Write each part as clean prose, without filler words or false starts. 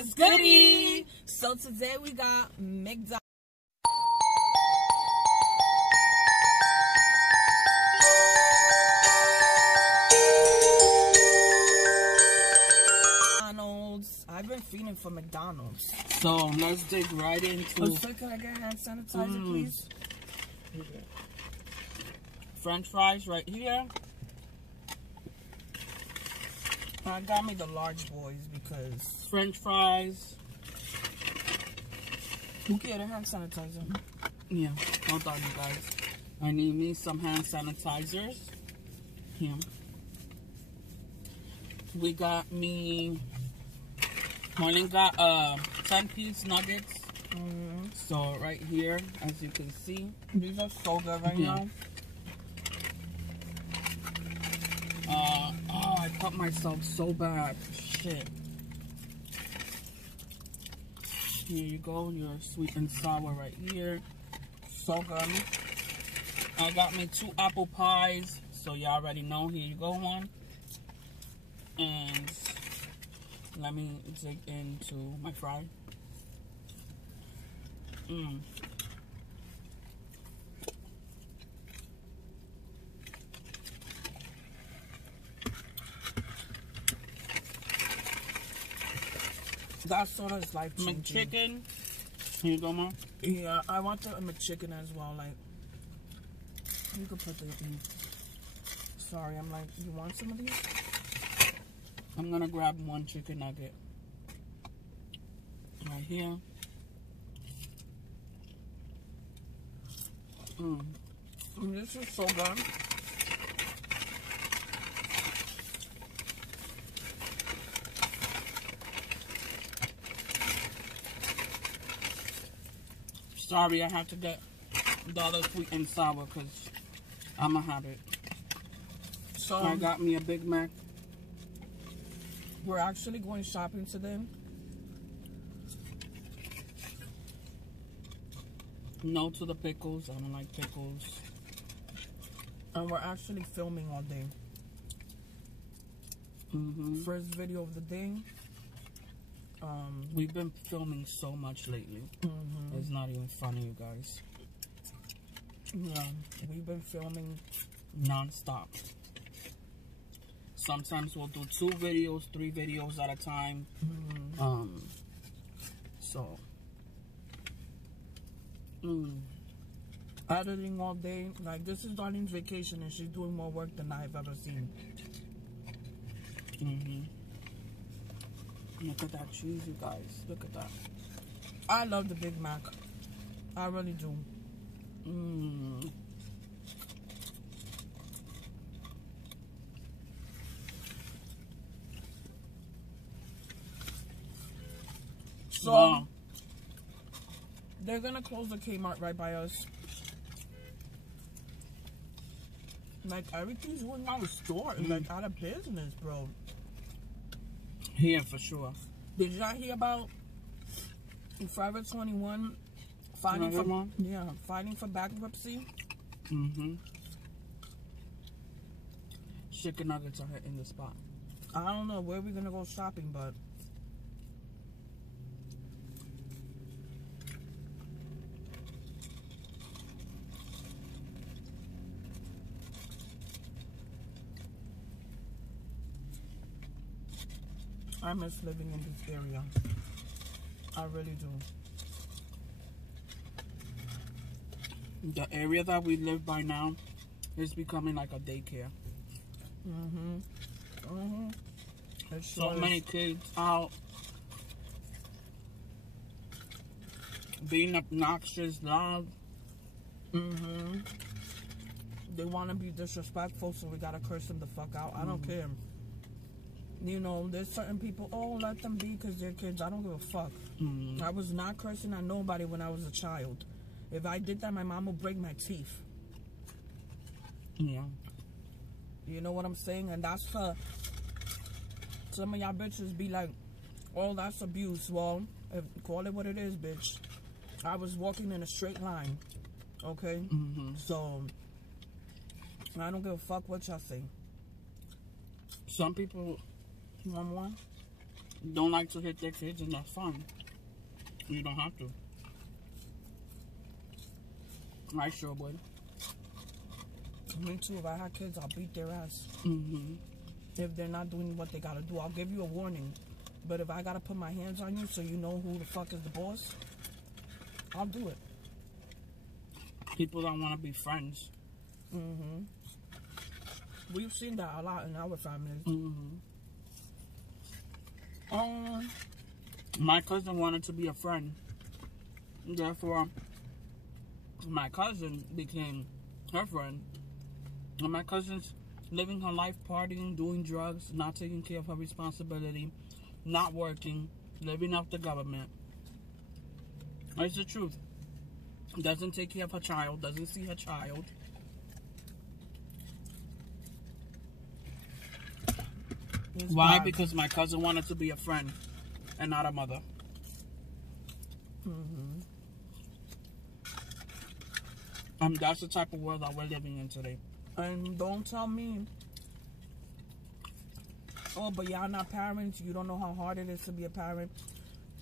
What's goody? So today we got McDonald's. I've been feeding for McDonald's. So let's dig right into. Oh, so can I get hand sanitizer, please? French fries right here. I got me the large boys because French fries. Who get a hand sanitizer? Yeah, hold on, you guys. I need me some hand sanitizers. Here. We got me. Marlene got 10-piece nuggets. So right here, as you can see, These are so good right now. Oh, I cut myself so bad. Shit. Here you go, your sweet and sour right here. So good. I got me 2 apple pies, so you already know. Here you go, one. And let me dig into my fry. That soda is life changing. McChicken. Here you go, Mom. Yeah, I want the McChicken as well. Like, you could put the. Sorry, I'm like, you want some of these? I'm gonna grab 1 chicken nugget. Right here. This is so good. Sorry, I have to get the other sweet and sour because I'm gonna have it. So I got me a Big Mac. We're actually going shopping today. No to the pickles. I don't like pickles. And we're actually filming all day. First video of the day. We've been filming so much lately. It's not even funny, you guys. Yeah, we've been filming non-stop. Sometimes we'll do 2 videos, 3 videos at a time. So editing all day. Like, this is Darlene's vacation and she's doing more work than I've ever seen. Look at that cheese, you guys. Look at that. I love the Big Mac. I really do. So, wow. They're gonna close the Kmart right by us. Like, everything's going out of store and like out of business, bro. Here for sure. Did y'all hear about Forever 21 fighting for fighting for bankruptcy? Chicken nuggets are hitting the spot. I don't know where we're gonna go shopping, but I miss living in this area. I really do. The area that we live by now is becoming like a daycare. So many kids out being obnoxious, loud. They want to be disrespectful, so we gotta curse them the fuck out. I don't care. You know, there's certain people, oh, let them be because they're kids. I don't give a fuck. I was not cursing at nobody when I was a child. If I did that, my mom would break my teeth. Yeah. You know what I'm saying? And that's for some of y'all bitches be like, oh, that's abuse. Well, call it what it is, bitch. I was walking in a straight line. Okay? So, I don't give a fuck what y'all say. Some people... You want more? don't like to hit their kids, and that's fine. You don't have to. I sure would. Me too. If I had kids, I'll beat their ass. Mm-hmm. If they're not doing what they gotta do, I'll give you a warning. But if I gotta put my hands on you so you know who the fuck is the boss, I'll do it. People don't want to be friends. Mm-hmm. We've seen that a lot in our families. Mm-hmm. My cousin wanted to be a friend. Therefore, my cousin became her friend. And my cousin's living her life, partying, doing drugs, not taking care of her responsibility, not working, living off the government. It's the truth. Doesn't take care of her child, doesn't see her child. Why? Bad. Because my cousin wanted to be a friend and not a mother. Mm-hmm. That's the type of world that we're living in today. And don't tell me, oh, but y'all not parents. You don't know how hard it is to be a parent.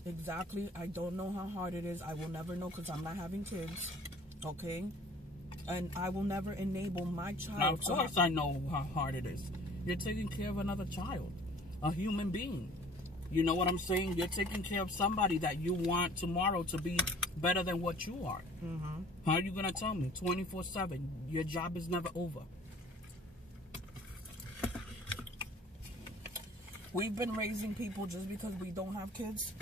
Exactly. I don't know how hard it is. I will never know because I'm not having kids. Okay? And I will never enable my child. Now, of course I know how hard it is. You're taking care of another child, a human being. You know what I'm saying? You're taking care of somebody that you want tomorrow to be better than what you are. Mm-hmm. How are you going to tell me? 24/7. Your job is never over. We've been raising people just because we don't have kids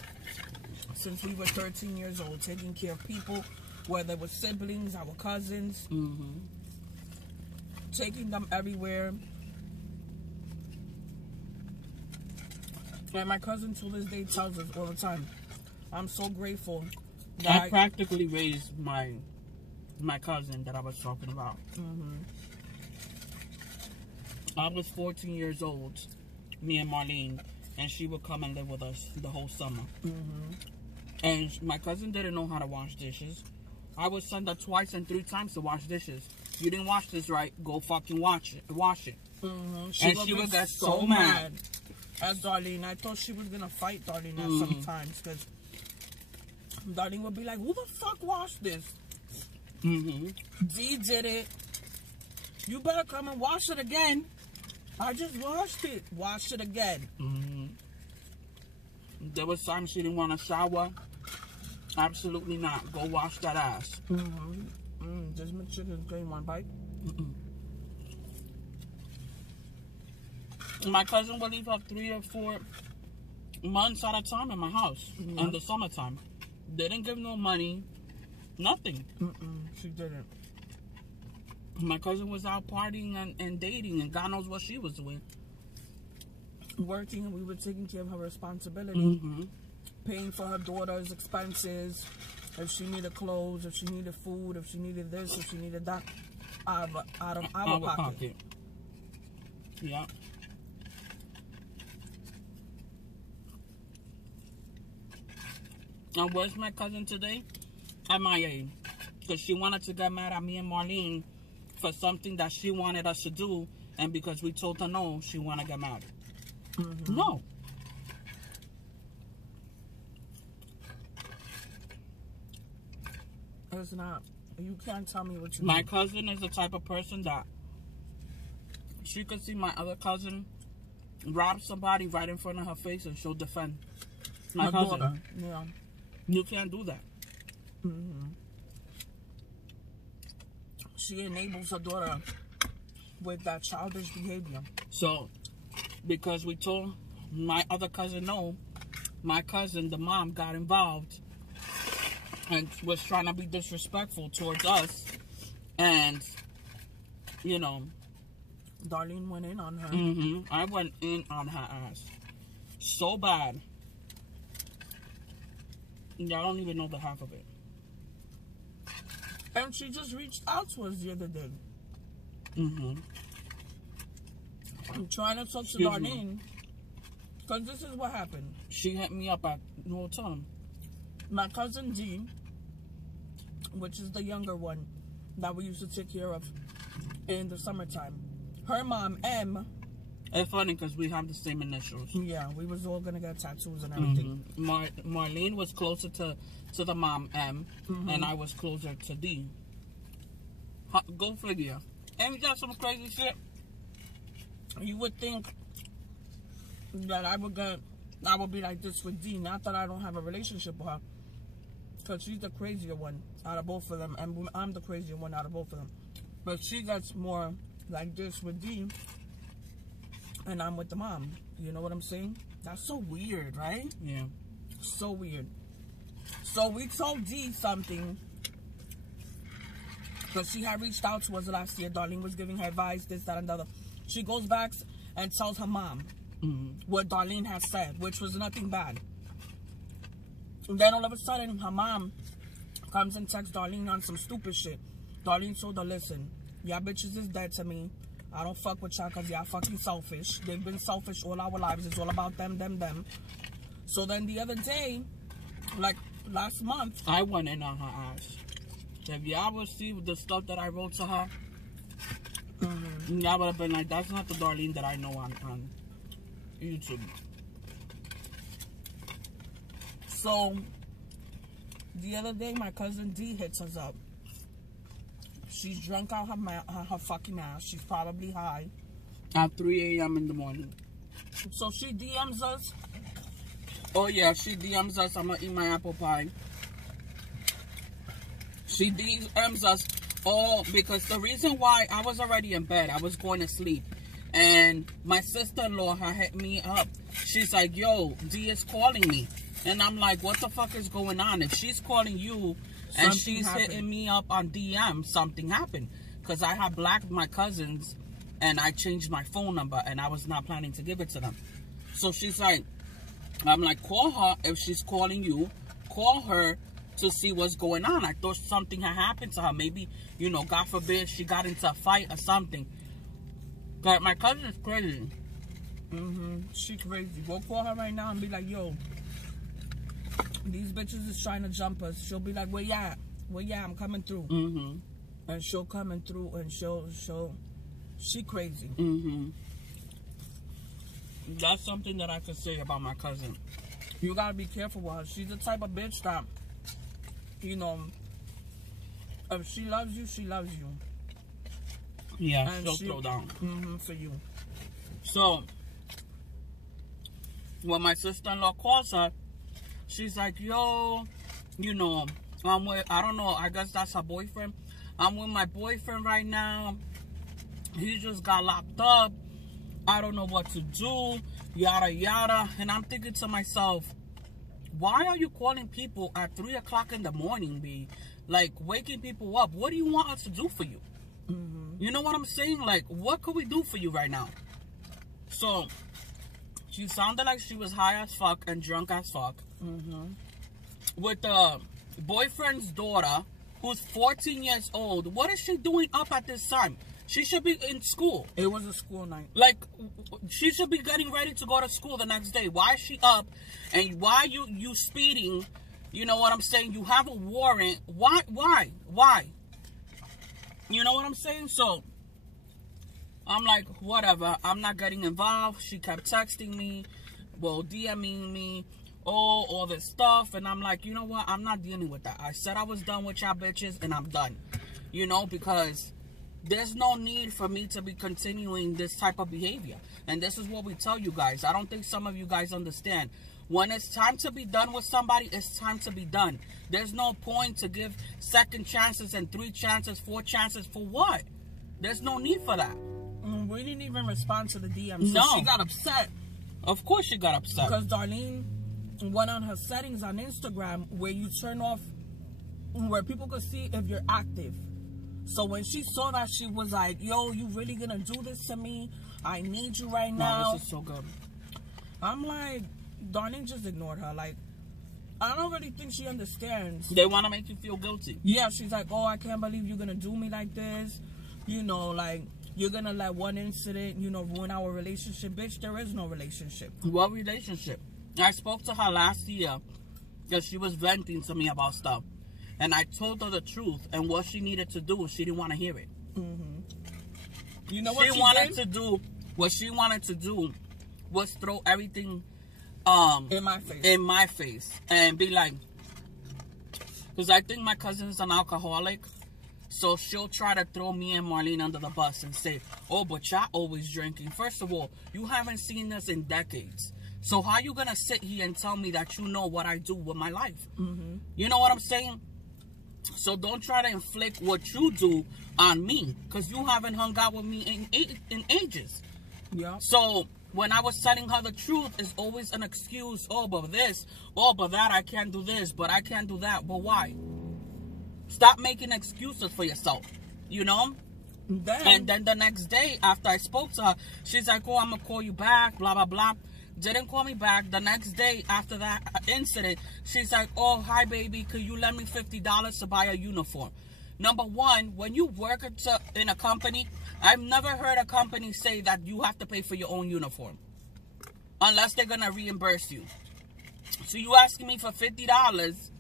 since we were 13 years old, taking care of people, whether it was siblings, our cousins, Mm-hmm. taking them everywhere. And my cousin to this day tells us all the time, I'm so grateful that I practically raised my cousin that I was talking about. Mm-hmm. I was 14 years old, me and Marlene, and she would come and live with us the whole summer. Mm-hmm. And my cousin didn't know how to wash dishes. I would send her twice and 3 times to wash dishes. You didn't wash this right, go fucking wash it. Mm-hmm. She would get so mad. As Darlene, I thought she was gonna fight Darlene at some times because Darlene would be like, "Who the fuck washed this?" Mm-hmm. D did it. You better come and wash it again. I just washed it. Wash it again. Mm-hmm. There was times she didn't want to shower. Absolutely not. Go wash that ass. Mm-hmm. Just my chicken getting one bite. Mm-mm. My cousin would leave up 3 or 4 months at a time in my house in the summertime. They didn't give no money, nothing. She didn't. My cousin was out partying and dating, and God knows what she was doing. Working, and we were taking care of her responsibility, paying for her daughter's expenses. If she needed clothes, if she needed food, if she needed this, if she needed that, out of our pocket. Yeah. And where's my cousin today? MIA. Because she wanted to get mad at me and Marlene for something that she wanted us to do. And because we told her no, she wanted to get mad. No. It's not. You can't tell me what you My mean. cousin is the type of person that she could see my other cousin rob somebody right in front of her face and she'll defend my cousin. Daughter. Yeah. You can't do that. She enables her daughter with that childish behavior. So, because we told my other cousin no, my cousin, the mom, got involved and was trying to be disrespectful towards us. And, you know, Darlene went in on her. I went in on her ass. So bad. Y'all don't even know the half of it. And she just reached out to us the other day. I'm trying to talk to Darlene. Because this is what happened. She hit me up at no time. My cousin D, which is the younger one that we used to take care of in the summertime, her mom M It's funny because we have the same initials. Yeah, we was all gonna get tattoos and everything. Marlene was closer to the mom M, and I was closer to D. Go figure. And we got some crazy shit. You would think that I would be like this with D. Not that I don't have a relationship with her, because she's the crazier one out of both of them, and I'm the crazier one out of both of them. But she gets more like this with D, and I'm with the mom. You know what I'm saying? That's so weird, right? Yeah. So weird. So we told D something, because she had reached out to us last year. Darlene was giving her advice, this, that, and the other. She goes back and tells her mom what Darlene has said, which was nothing bad. And then all of a sudden, her mom comes and texts Darlene on some stupid shit. Darlene told her, listen, y'all bitches is dead to me. I don't fuck with y'all because y'all fucking selfish. They've been selfish all our lives. It's all about them, them, them. So then the other day, like last month, I went in on her ass. If y'all would see the stuff that I wrote to her, y'all would have been like, that's not the Darlene that I know on YouTube. So the other day, my cousin D hits us up. She's drunk out her fucking ass. She's probably high. At 3 a.m. in the morning. So she DMs us. Oh yeah, she DMs us. I'm gonna eat my apple pie. She DMs us. Oh, because the reason why I was already in bed, I was going to sleep, and my sister-in-law had hit me up. She's like, "Yo, D is calling me," and I'm like, "What the fuck is going on? If she's calling you and she's hitting me up on DM, something happened." Because I had blocked my cousins, and I changed my phone number, and I was not planning to give it to them. So she's like, I'm like, call her. If she's calling you, call her to see what's going on. I thought something had happened to her. Maybe, you know, God forbid, she got into a fight or something. But my cousin is crazy. She crazy. Go call her right now and be like, yo, these bitches is trying to jump us. She'll be like, where you at? Where you at? I'm coming through. And she'll coming through, and she crazy. That's something that I could say about my cousin. You gotta be careful with her. She's the type of bitch that, you know, if she loves you, she loves you. Yeah, and she'll throw down. For you. So, when my sister-in-law calls her, she's like, yo, you know, I'm with, I don't know, I guess that's her boyfriend. I'm with my boyfriend right now. He just got locked up. I don't know what to do, yada, yada. And I'm thinking to myself, why are you calling people at 3 o'clock in the morning, B? Like, waking people up. What do you want us to do for you? You know what I'm saying? Like, what could we do for you right now? So, she sounded like she was high as fuck and drunk as fuck. With the boyfriend's daughter, who's 14 years old. What is she doing up at this time? She should be in school. It was a school night. Like, she should be getting ready to go to school the next day. Why is she up? And why you speeding? You know what I'm saying? You have a warrant. Why? You know what I'm saying? So, I'm like, whatever. I'm not getting involved. She kept texting me. Well, DMing me. Oh, all this stuff. And I'm like, you know what? I'm not dealing with that. I said I was done with y'all bitches, and I'm done. You know, because there's no need for me to be continuing this type of behavior. And this is what we tell you guys. I don't think some of you guys understand. When it's time to be done with somebody, it's time to be done. There's no point to give second chances and 3 chances, 4 chances for what? There's no need for that. We didn't even respond to the DM. So no. She got upset. Of course she got upset. Because Darlene went on her settings on Instagram where you turn off, where people could see if you're active. So when she saw that, she was like, yo, you really gonna do this to me? I need you right now. No, this is so good. I'm like, Darlene just ignored her. Like, I don't really think she understands. They want to make you feel guilty. Yeah, she's like, oh, I can't believe you're gonna do me like this. You know, like, you're gonna let one incident, you know, ruin our relationship. Bitch, there is no relationship. What relationship? I spoke to her last year because she was venting to me about stuff. And I told her the truth, and what she needed to do, she didn't want to hear it. You know what she wanted to do What she wanted to do was throw everything in my face and be like, because I think my cousin is an alcoholic, so she'll try to throw me and Marlene under the bus and say, oh, but y'all always drinking. First of all, you haven't seen us in decades. So how you gonna sit here and tell me that you know what I do with my life? You know what I'm saying? So don't try to inflict what you do on me, because you haven't hung out with me in ages. Yeah. So when I was telling her the truth, it's always an excuse. Oh, but this. Oh, but that. I can't do this, but I can't do that. But why? Stop making excuses for yourself, you know? And then the next day, after I spoke to her, she's like, oh, I'm going to call you back, blah, blah, blah. Didn't call me back. The next day after that incident, she's like, oh, hi, baby. Could you lend me $50 to buy a uniform? Number one, when you work in a company, I've never heard a company say that you have to pay for your own uniform. Unless they're going to reimburse you. So you asking me for $50,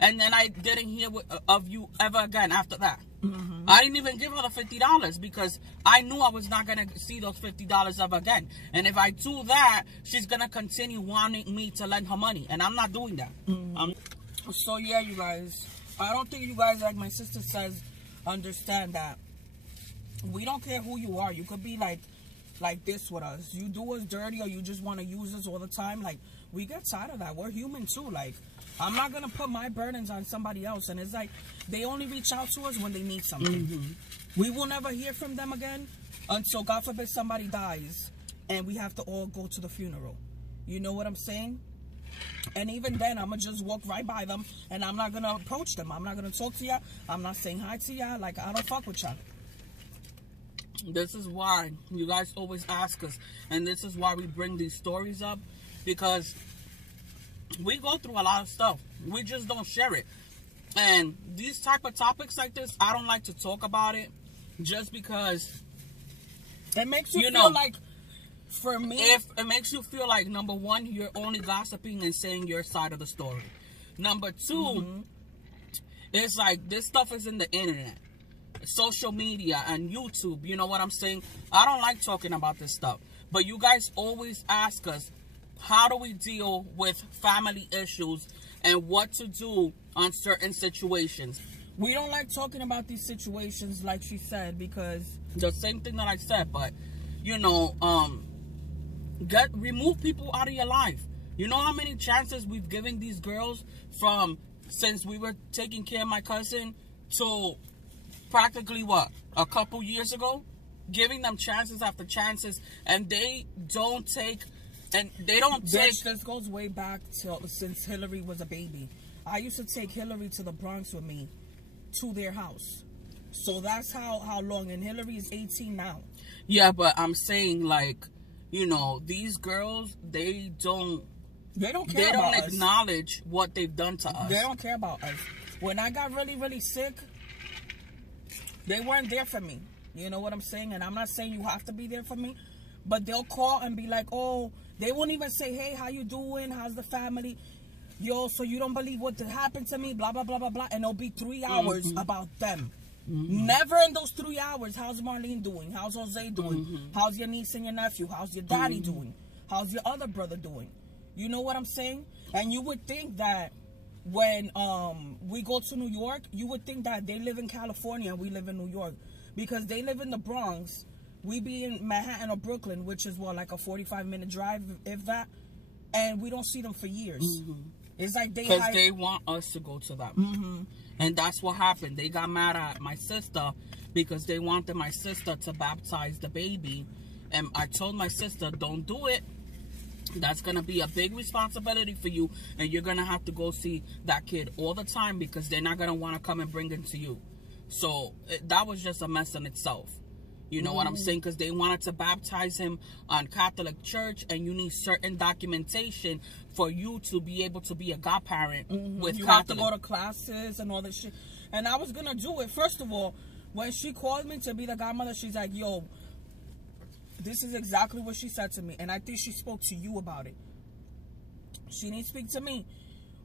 and then I didn't hear of you ever again after that. I didn't even give her the $50 because I knew I was not going to see those $50 ever again. And if I do that, she's going to continue wanting me to lend her money. And I'm not doing that. So, yeah, you guys. I don't think you guys, like my sister says, understand that. We don't care who you are. You could be like this with us. You do us dirty or you just want to use us all the time. Like, we get tired of that. We're human too. Like, I'm not going to put my burdens on somebody else. And it's like, they only reach out to us when they need something. We will never hear from them again until, God forbid, somebody dies and we have to all go to the funeral. You know what I'm saying? And even then, I'm going to just walk right by them and I'm not going to approach them. I'm not going to talk to y'all. I'm not saying hi to y'all. Like, I don't fuck with y'all. This is why you guys always ask us, and this is why we bring these stories up, because we go through a lot of stuff. We just don't share it. And these type of topics like this, I don't like to talk about it just because it makes you feel like, for me, if it makes you feel like, number one, you're only gossiping and saying your side of the story. Number two, it's like this stuff is in the internet, social media, and YouTube. You know what I'm saying? I don't like talking about this stuff. But you guys always ask us, how do we deal with family issues and what to do on certain situations? We don't like talking about these situations, like she said, because the same thing that I said, but you know, remove people out of your life. You know how many chances we've given these girls from since we were taking care of my cousin to practically a couple years ago, giving them chances after chances, and they don't take. And they don't take. This goes way back to since Hillary was a baby. I used to take Hillary to the Bronx with me, to their house. So that's how long. And Hillary is 18 now. Yeah, but I'm saying, like, you know, these girls, they don't care about us. They don't acknowledge what they've done to us. They don't care about us. When I got really, really sick, they weren't there for me. You know what I'm saying? And I'm not saying you have to be there for me, but they'll call and be like, oh, they won't even say, hey, how you doing? How's the family? Yo, so you don't believe what happened to me? Blah, blah, blah, blah, blah. And it'll be 3 hours about them. Never in those 3 hours, how's Marlene doing? How's Jose doing? How's your niece and your nephew? How's your daddy doing? How's your other brother doing? You know what I'm saying? And you would think that when we go to New York, you would think that they live in California and we live in New York. Because they live in the Bronx. We be in Manhattan or Brooklyn, which is, like a 45-minute drive, if that. And we don't see them for years. It's like because they want us to go to them. And that's what happened. They got mad at my sister because they wanted my sister to baptize the baby. And I told my sister, don't do it. That's going to be a big responsibility for you. And you're going to have to go see that kid all the time because they're not going to want to come and bring it to you. So that was just a mess in itself. You know what I'm saying? Because they wanted to baptize him on Catholic Church, and you need certain documentation for you to be able to be a godparent with you Catholic. have to go to classes and all this shit. And I was going to do it. First of all, when she called me to be the godmother, she's like, yo, this is exactly what she said to me. And I think she spoke to you about it. She didn't speak to me.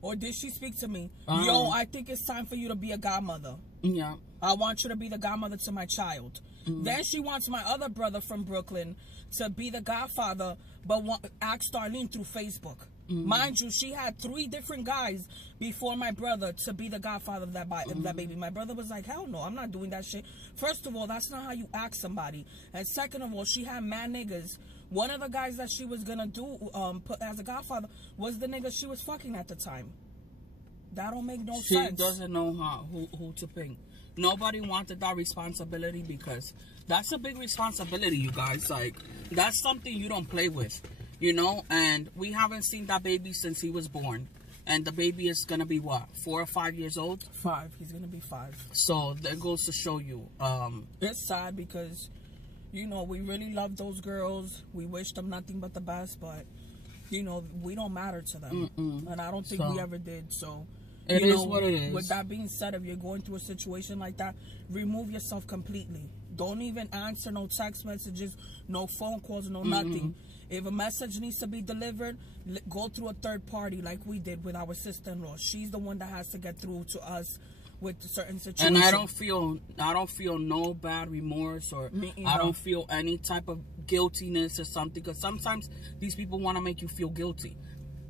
Or did she speak to me? Yo, I think it's time for you to be a godmother. Yeah. I want you to be the godmother to my child. Then she wants my other brother from Brooklyn to be the godfather, but asked Darlene through Facebook. Mind you, she had 3 different guys before my brother to be the godfather of that baby. My brother was like, hell no, I'm not doing that shit. First of all, that's not how you ask somebody. And second of all, she had mad niggas. One of the guys that she was gonna do put as a godfather was the nigga she was fucking at the time. That don't make no sense. She doesn't know who to pick. Nobody wanted that responsibility because that's a big responsibility, you guys. Like, that's something you don't play with, you know? And we haven't seen that baby since he was born. And the baby is going to be, what, 4 or 5 years old? 5. He's going to be 5. So that goes to show you. It's sad because, you know, we really love those girls. We wish them nothing but the best. But, you know, we don't matter to them. And I don't think we ever did. So... It is what it is. With that being said, if you're going through a situation like that, remove yourself completely. Don't even answer no text messages, no phone calls, no nothing. If a message needs to be delivered, go through a third party like we did with our sister-in-law. She's the one that has to get through to us with certain situations. And I don't feel no bad remorse, or I don't feel any type of guiltiness or something, because sometimes these people want to make you feel guilty.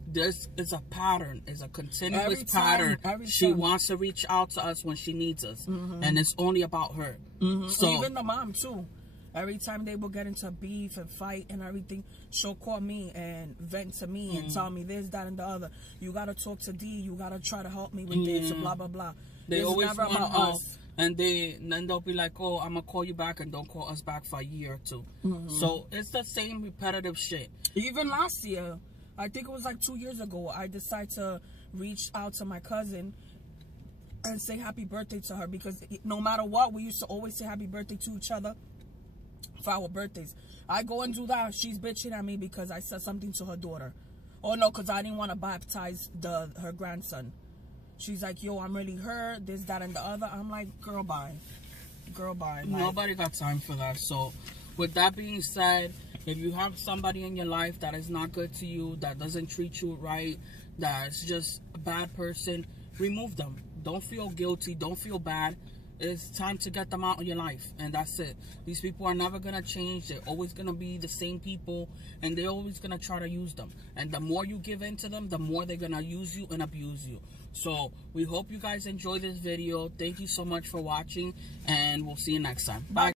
This is a pattern. It's a continuous pattern. She wants to reach out to us when she needs us. And it's only about her. So even the mom, too. Every time they will get into beef and fight and everything, she'll call me and vent to me and tell me this, that, and the other. You got to talk to D. You got to try to help me with this, blah, blah, blah. They always never want about us. And then they'll be like, oh, I'm going to call you back, and don't call us back for a year or 2. So it's the same repetitive shit. Even last year... I think it was like 2 years ago, I decided to reach out to my cousin and say happy birthday to her, because no matter what, we used to always say happy birthday to each other for our birthdays. I go and do that, she's bitching at me because I said something to her daughter. Oh no, because I didn't want to baptize her grandson. She's like, yo, I'm really hurt, this, that, and the other. I'm like, girl, bye. Girl, bye. Nobody got time for that. So with that being said, if you have somebody in your life that is not good to you, that doesn't treat you right, that's just a bad person, remove them. Don't feel guilty. Don't feel bad. It's time to get them out of your life, and that's it. These people are never going to change. They're always going to be the same people, and they're always going to try to use them. And the more you give in to them, the more they're going to use you and abuse you. So we hope you guys enjoy this video. Thank you so much for watching, and we'll see you next time. Bye.